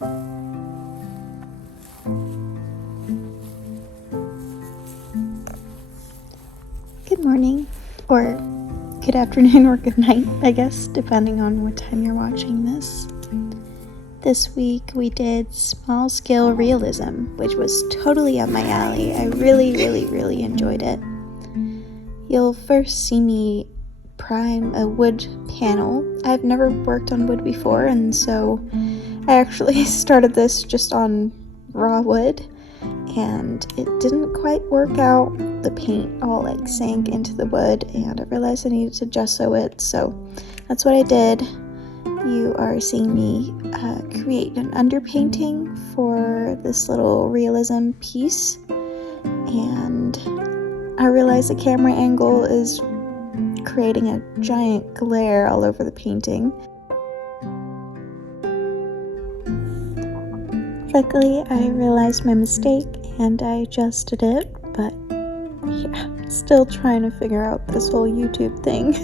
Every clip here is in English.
Good morning, or good afternoon, or good night, I guess, depending on what time you're watching this. This week we did small-scale realism, which was totally up my alley. I really enjoyed it. You'll first see me prime a wood panel. I've never worked on wood before, and so I actually started this just on raw wood, and it didn't quite work out. The paint all sank into the wood, and I realized I needed to gesso it, so that's what I did. You are seeing me create an underpainting for this little realism piece, and I realized the camera angle is creating a giant glare all over the painting. Luckily, I realized my mistake and I adjusted it, but yeah, still trying to figure out this whole YouTube thing.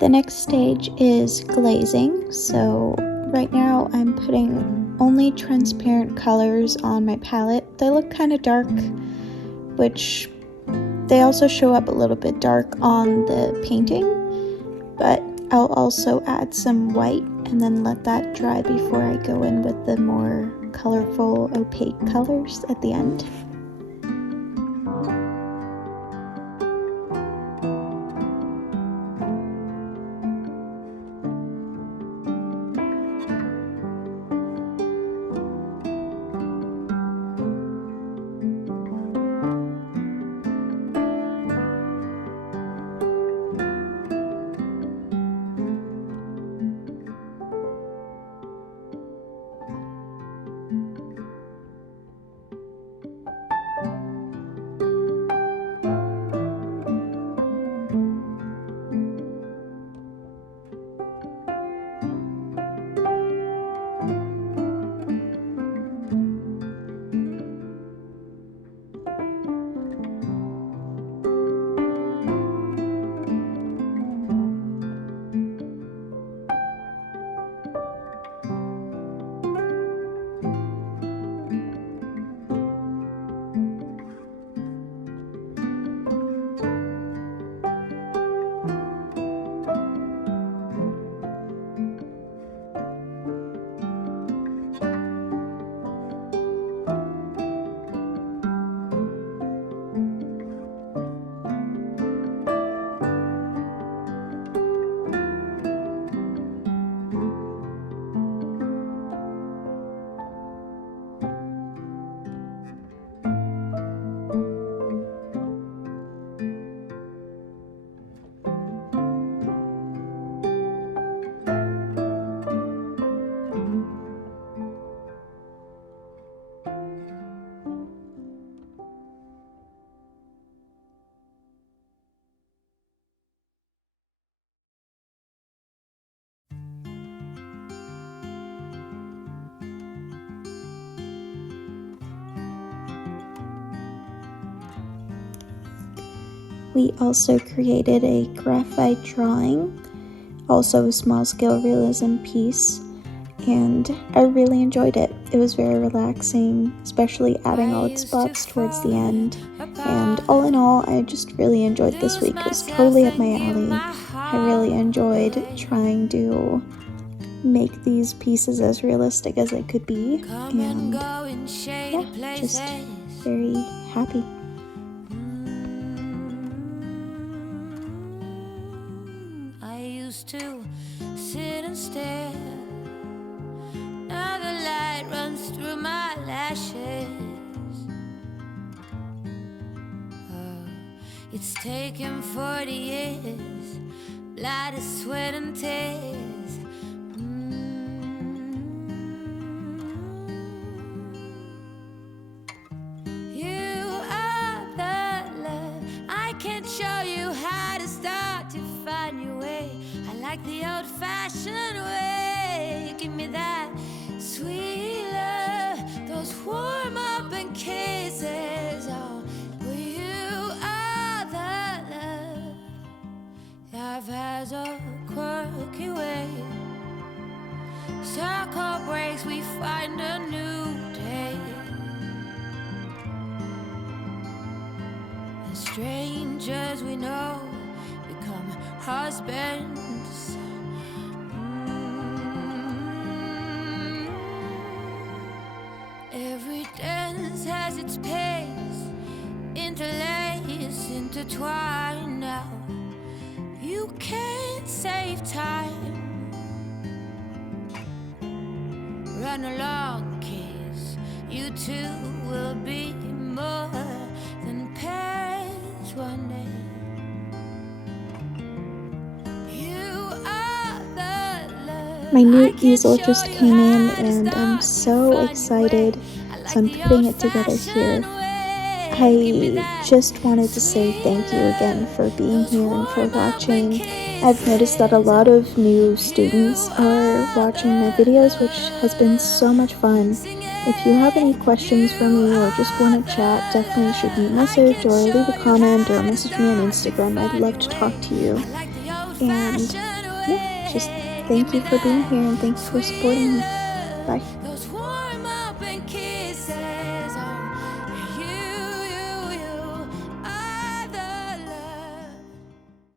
The next stage is glazing, so right now I'm putting only transparent colors on my palette. They look kind of dark, which they also show up a little bit dark on the painting, but I'll also add some white and then let that dry before I go in with the more colorful, opaque colors at the end. We also created a graphite drawing, also a small-scale realism piece, and I really enjoyed it. It was very relaxing, especially adding all its spots towards the end. And all in all, I just really enjoyed this week. It was totally up my alley. I really enjoyed trying to make these pieces as realistic as they could be, and yeah, just very happy. To sit and stare. Now the light runs through my lashes. Oh, it's taken 40 years, blood, sweat and tears. You are the love. I can't show you how to start to find your way. I like the old-fashioned way. Give me that sweet love, those warm-up kisses. Oh, well, you are the love. Life has a quirky way. Circle breaks, we find a new day. And strangers we know become husbands. Every dance has its pace, interlace, intertwine. Now you can't save time. Run along, kids, you two will be more than parents one day. My new easel just came in and I'm so excited, so I'm putting it together here. I just wanted to say thank you again for being here and for watching. I've noticed that a lot of new students are watching my videos, which has been so much fun. If you have any questions for me or just want to chat, definitely shoot me a message or leave a comment or message me on Instagram. I'd love to talk to you. And yeah, just thank you for being here and thanks for supporting me. Bye.